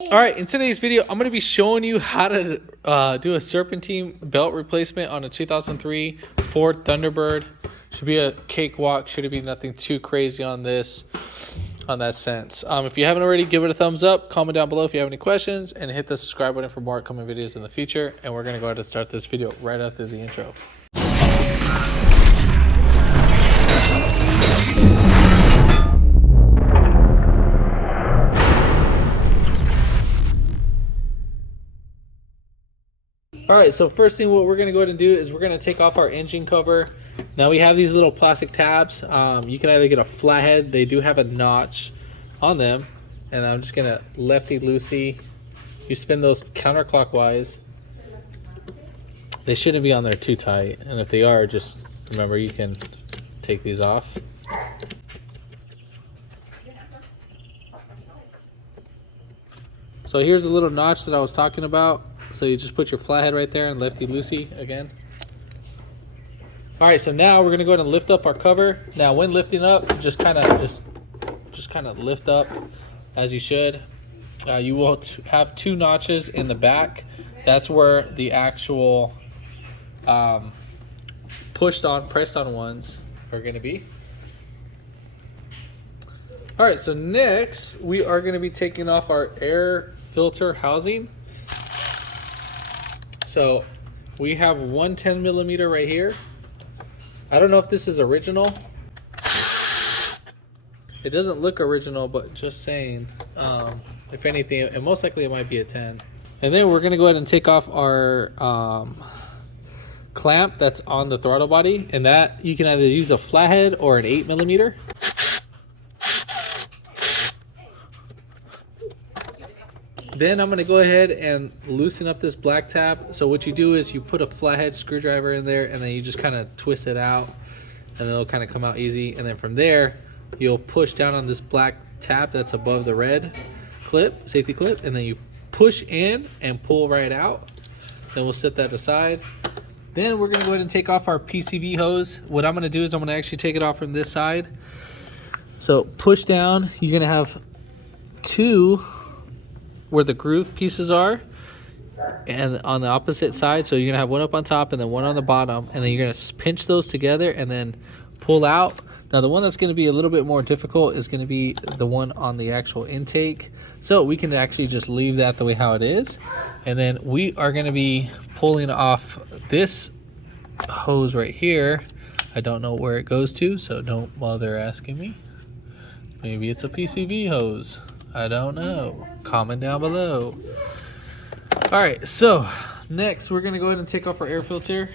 All right, in today's video, I'm going to be showing you how to do a serpentine belt replacement on a 2003 Ford Thunderbird. Should be a cakewalk. Should be nothing too crazy on this, on that sense. If you haven't already, give it a thumbs up. Comment down below if you have any questions, and hit the subscribe button for more upcoming videos in the future. And we're going to go ahead and start this video right after the intro. All right, so first thing what we're gonna go ahead and do is we're gonna take off our engine cover. Now we have these little plastic tabs. You can either get a flathead, they do have a notch on them, and I'm just gonna lefty-loosey. You spin those counterclockwise. They shouldn't be on there too tight, and if they are, just remember you can take these off. So here's a little notch that I was talking about. So you just put your flathead right there and lefty-loosey again. All right, so now we're gonna go ahead and lift up our cover. Now when lifting up, just kind of lift up as you should. You will have two notches in the back. That's where the actual pressed on ones are gonna be. All right, so next we are gonna be taking off our air filter housing. So we have one 10 millimeter right here. I don't know if this is original. It doesn't look original, but just saying, if anything, and most likely it might be a 10. And then we're gonna go ahead and take off our clamp that's on the throttle body, and that you can either use a flathead or an 8 millimeter. Then I'm going to go ahead and loosen up this black tab. So what you do is you put a flathead screwdriver in there, and then you just kind of twist it out, and then it'll kind of come out easy. And then from there, you'll push down on this black tab that's above the red clip, safety clip, and then you push in and pull right out. Then we'll set that aside. Then we're going to go ahead and take off our PCV hose. What I'm going to do is I'm going to actually take it off from this side. So push down. You're going to have two where the groove pieces are, and on the opposite side. So you're gonna have one up on top and then one on the bottom, and then you're gonna pinch those together and then pull out. Now the one that's gonna be a little bit more difficult is gonna be the one on the actual intake. So we can actually just leave that the way how it is, and then we are gonna be pulling off this hose right here. I don't know where it goes to, so don't bother asking me. Maybe it's a PCV hose. I don't know. Comment down below. All right, so next we're gonna go ahead and take off our air filter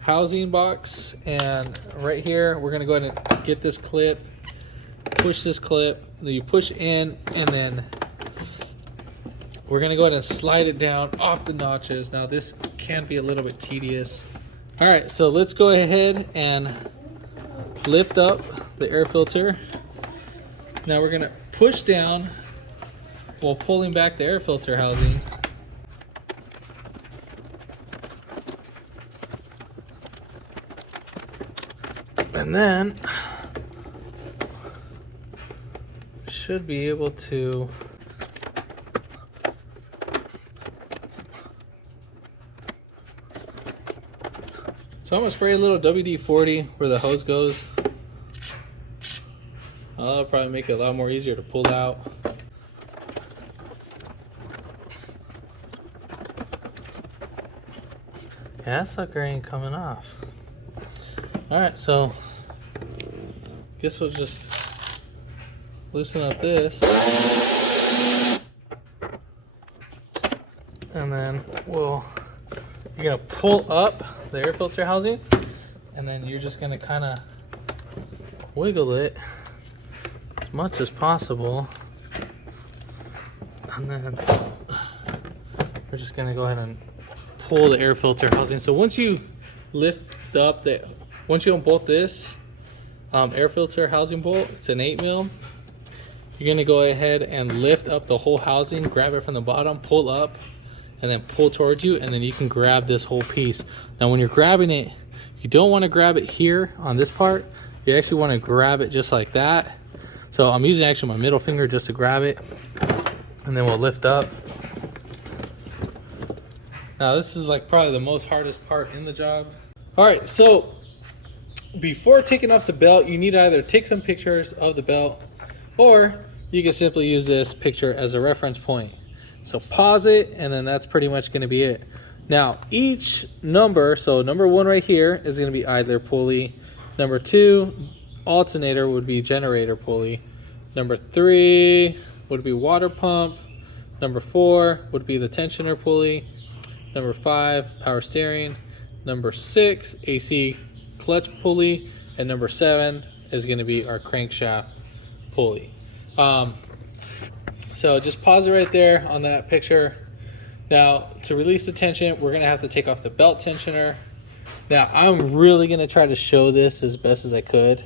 housing box, and right here we're gonna go ahead and get this clip, push this clip, then you push in, and then we're gonna go ahead and slide it down off the notches. Now this can be a little bit tedious. All right, so let's go ahead and lift up the air filter. Now we're gonna push down while pulling back the air filter housing. And then should be able to so I'm gonna spray a little WD-40 where the hose goes. That'll probably make it a lot more easier to pull out. Yeah, that sucker ain't coming off. Alright, so guess we'll just loosen up this. And then you're gonna pull up the air filter housing, and then you're just gonna kinda wiggle it as much as possible. And then we're just gonna go ahead and pull the air filter housing. So once you lift up once you unbolt this air filter housing bolt, it's an 8 mil. You're gonna go ahead and lift up the whole housing, grab it from the bottom, pull up, and then pull towards you, and then you can grab this whole piece. Now when you're grabbing it, you don't want to grab it here on this part. You actually want to grab it just like that. So I'm using actually my middle finger just to grab it. And then we'll lift up. Now this is like probably the most hardest part in the job. All right, so before taking off the belt, you need to either take some pictures of the belt, or you can simply use this picture as a reference point. So pause it, and then that's pretty much gonna be it. Now each number, so number 1 right here is gonna be idler pulley. Number 2, alternator, would be generator pulley. Number 3 would be water pump. Number 4 would be the tensioner pulley. Number 5, power steering. Number 6, AC clutch pulley. And number 7 is going to be our crankshaft pulley. So just pause it right there on that picture. Now, to release the tension, we're going to have to take off the belt tensioner. Now, I'm really going to try to show this as best as I could.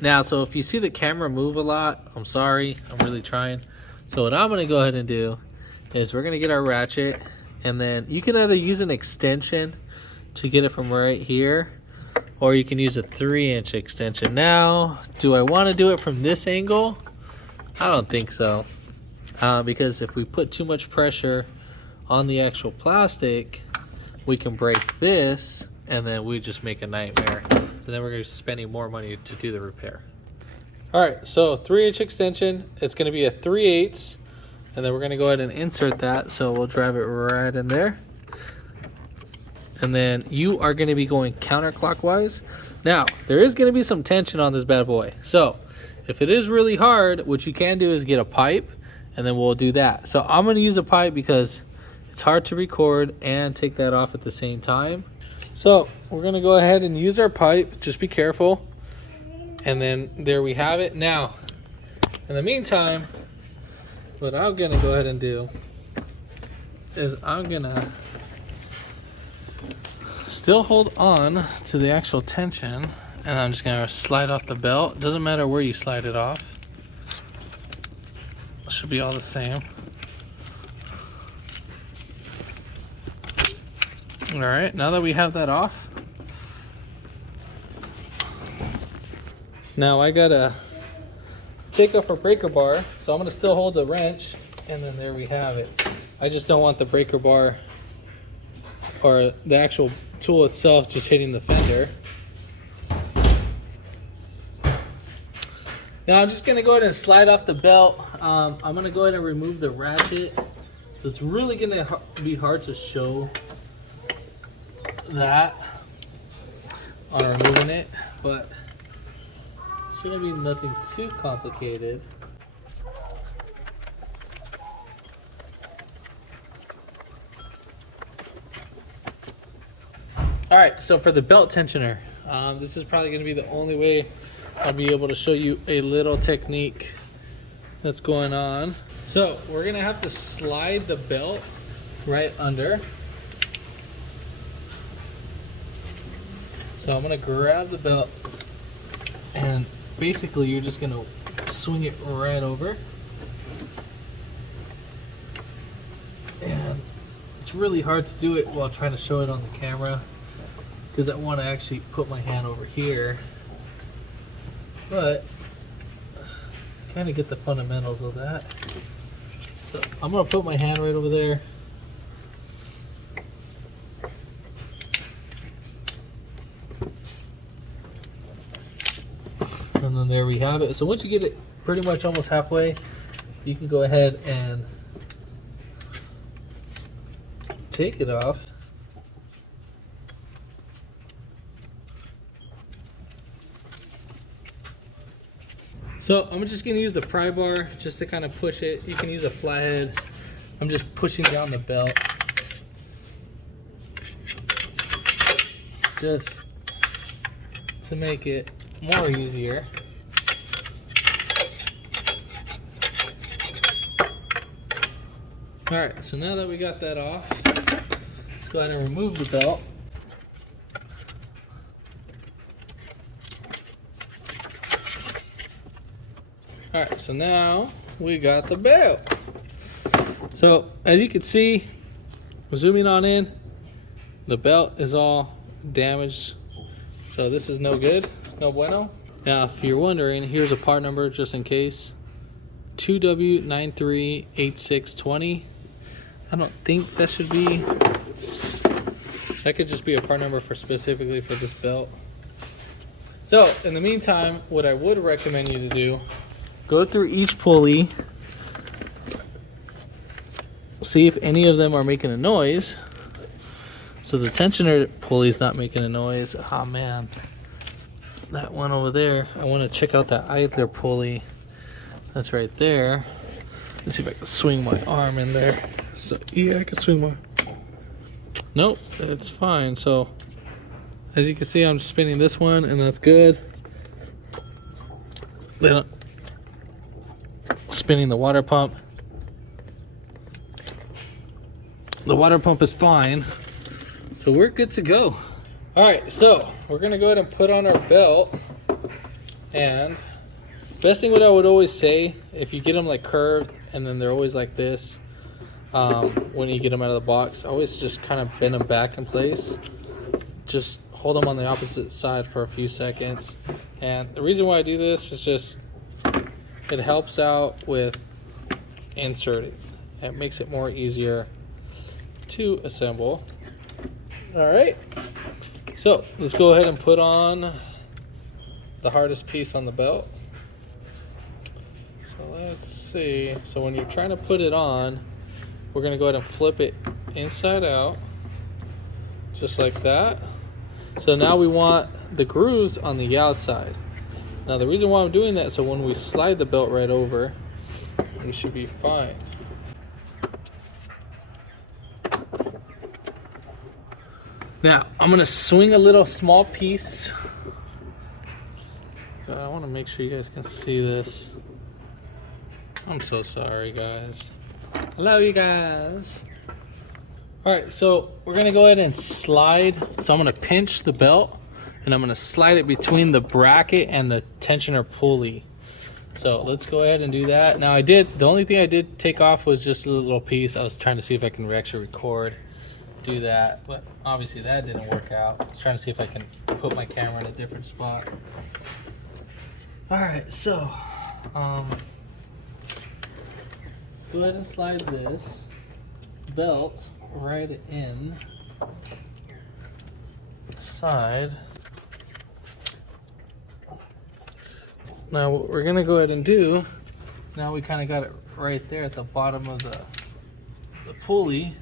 Now, so if you see the camera move a lot, I'm sorry, I'm really trying. So what I'm gonna go ahead and do is we're gonna get our ratchet, and then you can either use an extension to get it from right here, or you can use a 3-inch extension. Now, do I wanna do it from this angle? I don't think so. Because if we put too much pressure on the actual plastic, we can break this, and then we just make a nightmare. And then we're going to be spending more money to do the repair. All right, so 3-inch extension, it's going to be a 3/8, and then we're going to go ahead and insert that. So we'll drive it right in there. And then you are going to be going counterclockwise. Now, there is going to be some tension on this bad boy. So if it is really hard, what you can do is get a pipe, and then we'll do that. So I'm going to use a pipe because it's hard to record and take that off at the same time. So we're gonna go ahead and use our pipe, just be careful. And then there we have it. Now, in the meantime, what I'm gonna go ahead and do is I'm gonna still hold on to the actual tension, and I'm just gonna slide off the belt. Doesn't matter where you slide it off. It should be all the same. All right, now that we have that off, now I gotta take off our breaker bar. So I'm gonna still hold the wrench, and then there we have it. I just don't want the breaker bar or the actual tool itself just hitting the fender. Now I'm just gonna go ahead and slide off the belt. I'm gonna go ahead and remove the ratchet. So it's really gonna be hard to show that on removing it, but shouldn't be nothing too complicated. All right, so for the belt tensioner, this is probably going to be the only way I'll be able to show you a little technique that's going on. So we're going to have to slide the belt right under. So I'm gonna grab the belt, and basically you're just gonna swing it right over. And it's really hard to do it while trying to show it on the camera, because I want to actually put my hand over here, but kind of get the fundamentals of that. So I'm gonna put my hand right over there. And then there we have it. So once you get it pretty much almost halfway, you can go ahead and take it off. So I'm just going to use the pry bar just to kind of push it. You can use a flathead. I'm just pushing down the belt, just to make it more easier. All right, so now that we got that off, let's go ahead and remove the belt. All right, so now we got the belt. So as you can see, zooming on in, the belt is all damaged. So this is no good, no bueno. Now, if you're wondering, here's a part number just in case. 2W938620. I don't think that should be, that could just be a part number for specifically for this belt. So in the meantime, what I would recommend you to do, go through each pulley, see if any of them are making a noise. So the tensioner pulley is not making a noise. Oh man, that one over there. I want to check out that idler pulley. That's right there. Let's see if I can swing my arm in there. So yeah, I can swing my. Nope, it's fine. So as you can see, I'm spinning this one, and that's good. Then spinning the water pump. The water pump is fine. So we're good to go. All right, so we're gonna go ahead and put on our belt. And best thing what I would always say, if you get them like curved and then they're always like this, when you get them out of the box, always just kind of bend them back in place. Just hold them on the opposite side for a few seconds. And the reason why I do this is just, it helps out with inserting. It makes it more easier to assemble. All right, so let's go ahead and put on the hardest piece on the belt. So let's see. So when you're trying to put it on, we're gonna go ahead and flip it inside out, just like that. So now we want the grooves on the outside. Now the reason why I'm doing that, so when we slide the belt right over, we should be fine. Now, I'm gonna swing a little small piece. God, I wanna make sure you guys can see this. I'm so sorry, guys. I love you guys. All right, so we're gonna go ahead and slide. So I'm gonna pinch the belt and I'm gonna slide it between the bracket and the tensioner pulley. So let's go ahead and do that. Now the only thing I did take off was just a little piece. I was trying to see if I can actually record. Do that, but obviously that didn't work out. I was trying to see if I can put my camera in a different spot. All right, so let's go ahead and slide this belt right in the side. Now what we're gonna go ahead and do, now we kind of got it right there at the bottom of the pulley.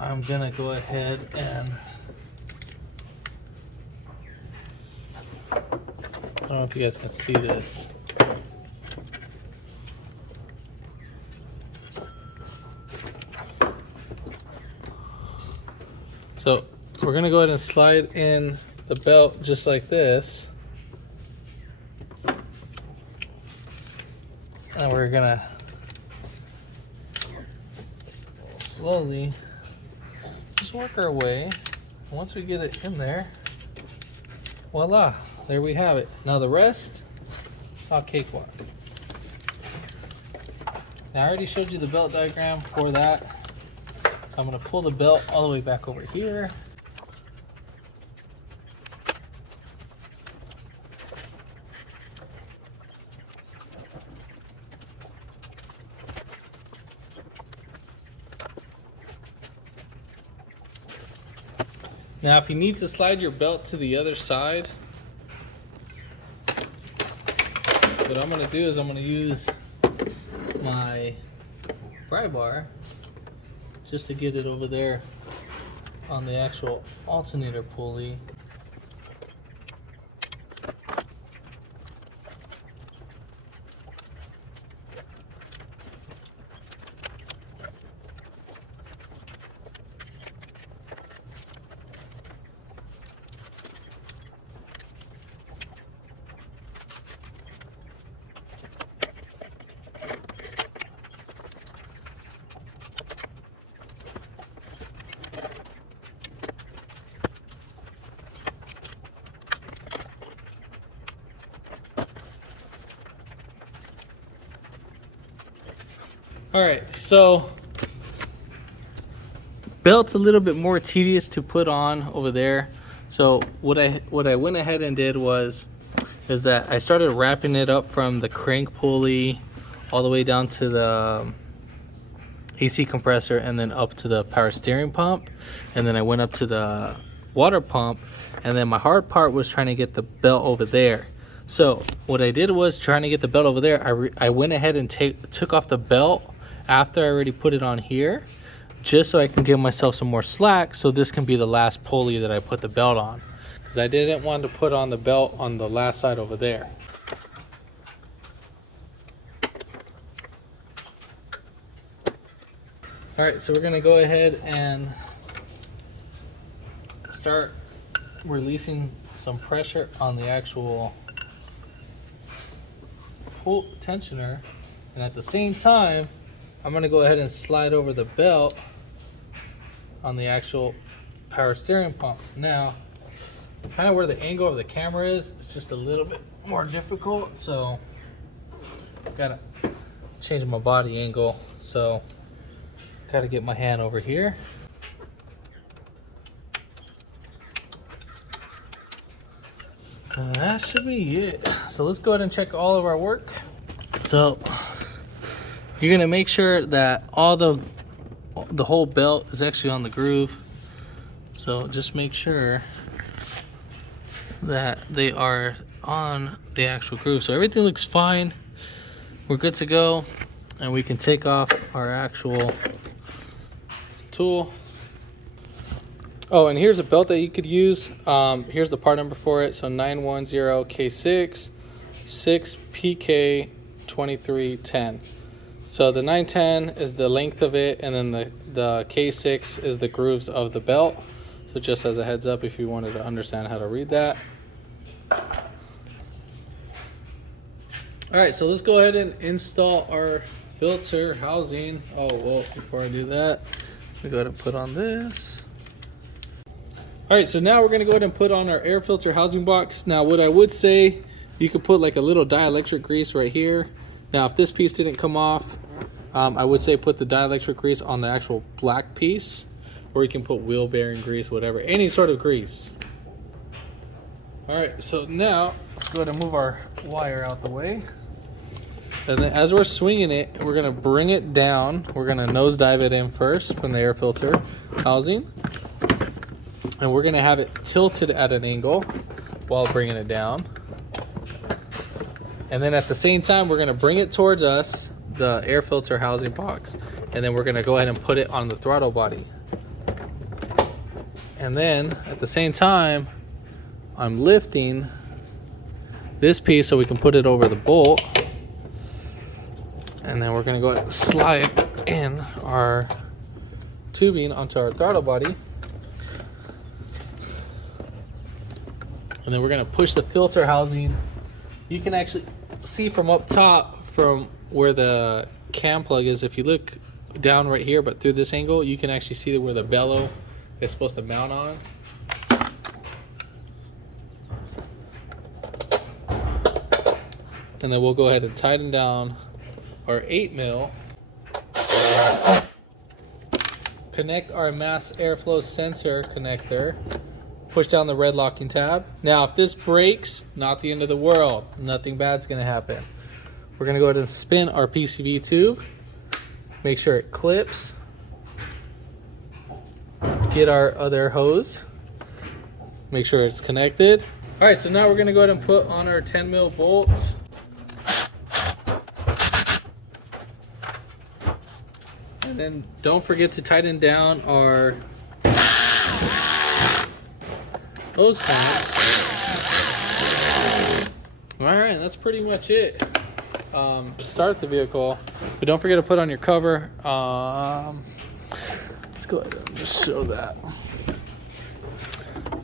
I'm gonna go ahead and, I don't know if you guys can see this. So we're gonna go ahead and slide in the belt just like this. And we're gonna slowly just work our way. Once we get it in there, voila, there we have it. Now the rest, it's all cakewalk. Now I already showed you the belt diagram for that. So I'm gonna pull the belt all the way back over here. Now, if you need to slide your belt to the other side, what I'm going to do is I'm going to use my pry bar just to get it over there on the actual alternator pulley. All right, so belt's a little bit more tedious to put on over there. So what I went ahead and did is that I started wrapping it up from the crank pulley all the way down to the AC compressor and then up to the power steering pump, and then I went up to the water pump, and then my hard part was trying to get the belt over there. So what I did was trying to get the belt over there. I went ahead and took off the belt after I already put it on here, just so I can give myself some more slack, so this can be the last pulley that I put the belt on, because I didn't want to put on the belt on the last side over there. All right, so we're gonna go ahead and start releasing some pressure on the actual pull tensioner, and at the same time I'm gonna go ahead and slide over the belt on the actual power steering pump. Now, kind of where the angle of the camera is, it's just a little bit more difficult, so gotta change my body angle. So gotta get my hand over here. That should be it. So let's go ahead and check all of our work. So you're gonna make sure that all the whole belt is actually on the groove. So just make sure that they are on the actual groove. So everything looks fine. We're good to go, and we can take off our actual tool. Oh, and here's a belt that you could use. Here's the part number for it. So 910K6 6PK2310. So the 910 is the length of it, and then the K6 is the grooves of the belt. So just as a heads up, if you wanted to understand how to read that. All right, so let's go ahead and install our filter housing. Oh, well, before I do that, we go ahead and put on this. All right, so now we're gonna go ahead and put on our air filter housing box. Now, what I would say, you could put like a little dielectric grease right here. Now, if this piece didn't come off, I would say put the dielectric grease on the actual black piece, or you can put wheel bearing grease, whatever, any sort of grease. All right, so now let's go ahead and move our wire out the way. And then as we're swinging it, we're gonna bring it down. We're gonna nosedive it in first from the air filter housing. And we're gonna have it tilted at an angle while bringing it down. And then at the same time, we're gonna bring it towards us, the air filter housing box. And then we're gonna go ahead and put it on the throttle body. And then at the same time, I'm lifting this piece so we can put it over the bolt. And then we're gonna go ahead and slide in our tubing onto our throttle body. And then we're gonna push the filter housing. You can actually see from up top, from where the cam plug is, if you look down right here, but through this angle, you can actually see where the bellow is supposed to mount on. And then we'll go ahead and tighten down our 8mm. Connect our mass airflow sensor connector. Push down the red locking tab. Now, if this breaks, not the end of the world. Nothing bad's gonna happen. We're gonna go ahead and spin our PCV tube. Make sure it clips. Get our other hose. Make sure it's connected. All right, so now we're gonna go ahead and put on our 10mm bolts. And then don't forget to tighten down our hose clamps. All right, that's pretty much it. Start the vehicle, but don't forget to put on your cover. Let's go ahead and just show that.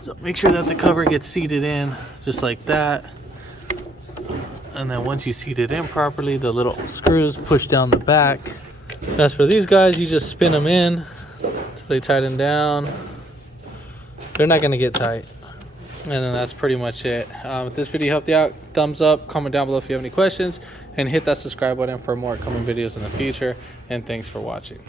So make sure that the cover gets seated in just like that. And then once you seat it in properly, the little screws push down the back. As for these guys, you just spin them in so they tighten down. They're not gonna get tight. And then that's pretty much it. If this video helped you out, thumbs up, comment down below if you have any questions, and hit that subscribe button for more coming videos in the future. And thanks for watching.